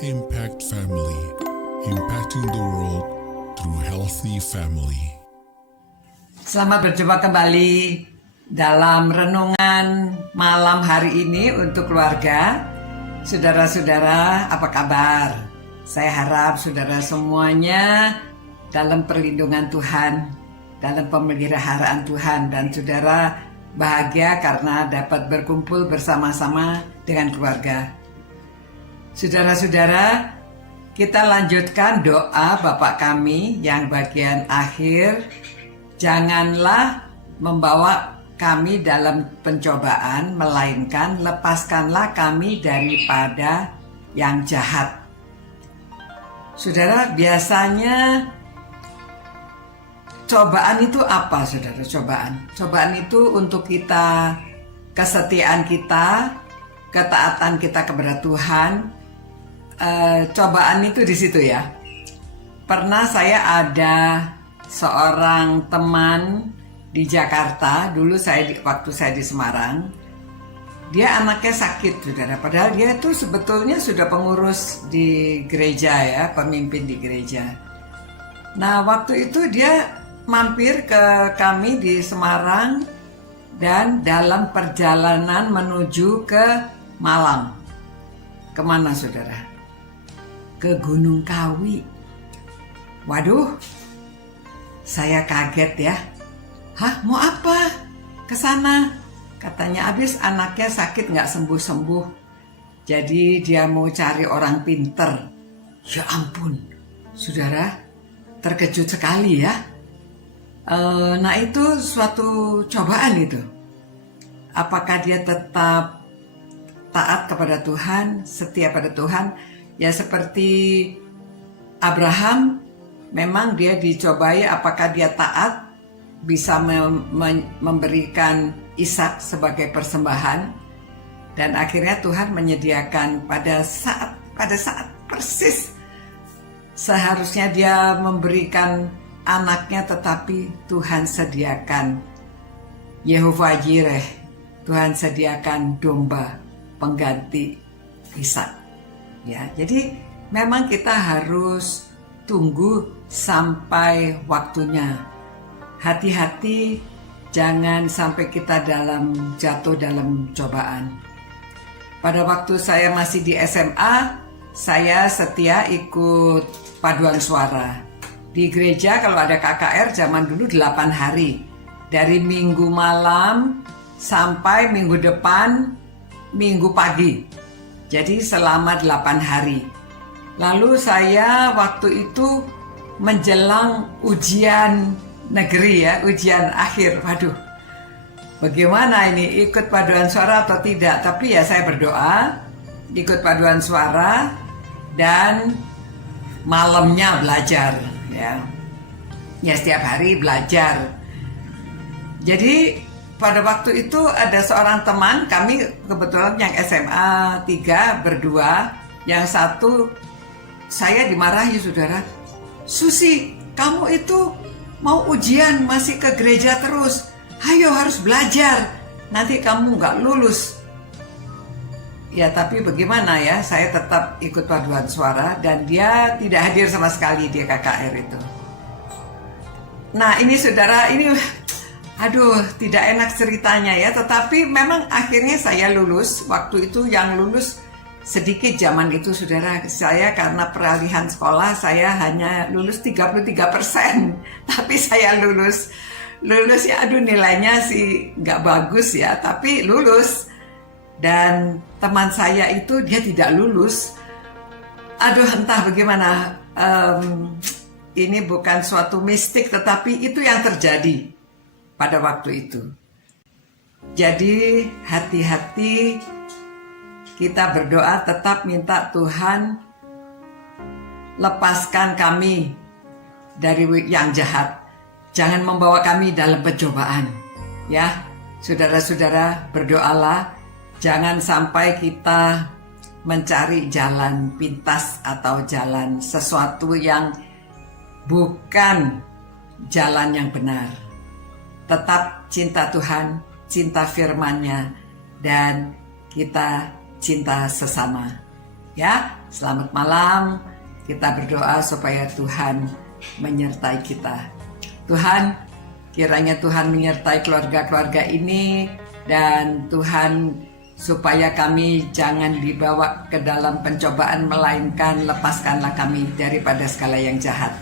Impact Family, impacting the world through healthy family. Selamat berjumpa kembali dalam renungan malam hari ini untuk keluarga. Saudara-saudara, apa kabar? Saya harap saudara semuanya dalam perlindungan Tuhan, dalam pemeliharaan Tuhan, dan saudara bahagia karena dapat berkumpul bersama-sama dengan keluarga. Saudara-saudara, kita lanjutkan doa Bapa kami yang bagian akhir. Janganlah membawa kami dalam pencobaan, melainkan lepaskanlah kami daripada yang jahat. Saudara, biasanya cobaan itu apa, saudara? Cobaan itu untuk kita, kesetiaan kita, ketaatan kita kepada Tuhan. Cobaan itu di situ ya. Pernah saya ada seorang teman di Jakarta, dulu waktu saya di Semarang, dia anaknya sakit, saudara. Padahal dia itu sebetulnya sudah pengurus di gereja ya, pemimpin di gereja. Nah, waktu itu dia mampir ke kami di Semarang dan dalam perjalanan menuju ke Malang. Kemana, saudara? Ke Gunung Kawi. Waduh, saya kaget ya. Hah, mau apa? Ke sana. Katanya habis anaknya sakit nggak sembuh-sembuh. Jadi dia mau cari orang pinter. Ya ampun, saudara, terkejut sekali ya. Nah itu suatu cobaan itu. Apakah dia tetap taat kepada Tuhan, setia pada Tuhan? Ya seperti Abraham, memang dia dicobai apakah dia taat, bisa memberikan Ishak sebagai persembahan, dan akhirnya Tuhan menyediakan pada saat persis seharusnya dia memberikan anaknya, tetapi Tuhan sediakan Yehova Jireh, Tuhan sediakan domba pengganti Ishak. Ya, jadi memang kita harus tunggu sampai waktunya. Hati-hati jangan sampai kita jatuh dalam cobaan. Pada waktu saya masih di SMA, saya setia ikut paduan suara. Di gereja kalau ada KKR zaman dulu 8 hari. Dari minggu malam sampai minggu depan, minggu pagi. Jadi selama 8 hari. Lalu saya waktu itu menjelang ujian negeri ya, ujian akhir. Waduh, bagaimana ini, ikut paduan suara atau tidak? Tapi ya saya berdoa, ikut paduan suara, dan malamnya belajar. Ya setiap hari belajar. Jadi pada waktu itu ada seorang teman, kami kebetulan yang SMA 3 berdua, yang satu saya dimarahi, saudara. Susi, kamu itu mau ujian masih ke gereja terus, ayo harus belajar, nanti kamu nggak lulus. Ya tapi bagaimana ya, saya tetap ikut paduan suara dan dia tidak hadir sama sekali di KKR itu. Nah ini saudara, ini aduh, tidak enak ceritanya ya, tetapi memang akhirnya saya lulus. Waktu itu yang lulus sedikit zaman itu, saudara. Saya karena peralihan sekolah, saya hanya lulus 33%. Tapi saya lulus ya, aduh nilainya sih nggak bagus ya, tapi lulus. Dan teman saya itu dia tidak lulus. Aduh, entah bagaimana. Ini bukan suatu mistik, tetapi itu yang terjadi pada waktu itu. Jadi hati-hati, kita berdoa tetap minta Tuhan lepaskan kami dari yang jahat. Jangan membawa kami dalam pencobaan. Ya, saudara-saudara, berdoalah jangan sampai kita mencari jalan pintas atau jalan sesuatu yang bukan jalan yang benar. Tetap cinta Tuhan, cinta firman-Nya, dan kita cinta sesama. Ya, selamat malam. Kita berdoa supaya Tuhan menyertai kita. Tuhan, kiranya Tuhan menyertai keluarga-keluarga ini, dan Tuhan supaya kami jangan dibawa ke dalam pencobaan, melainkan lepaskanlah kami daripada segala yang jahat.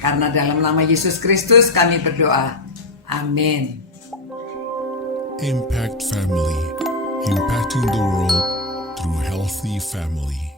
Karena dalam nama Yesus Kristus kami berdoa. Amin. Impact Family, impacting the world through healthy family.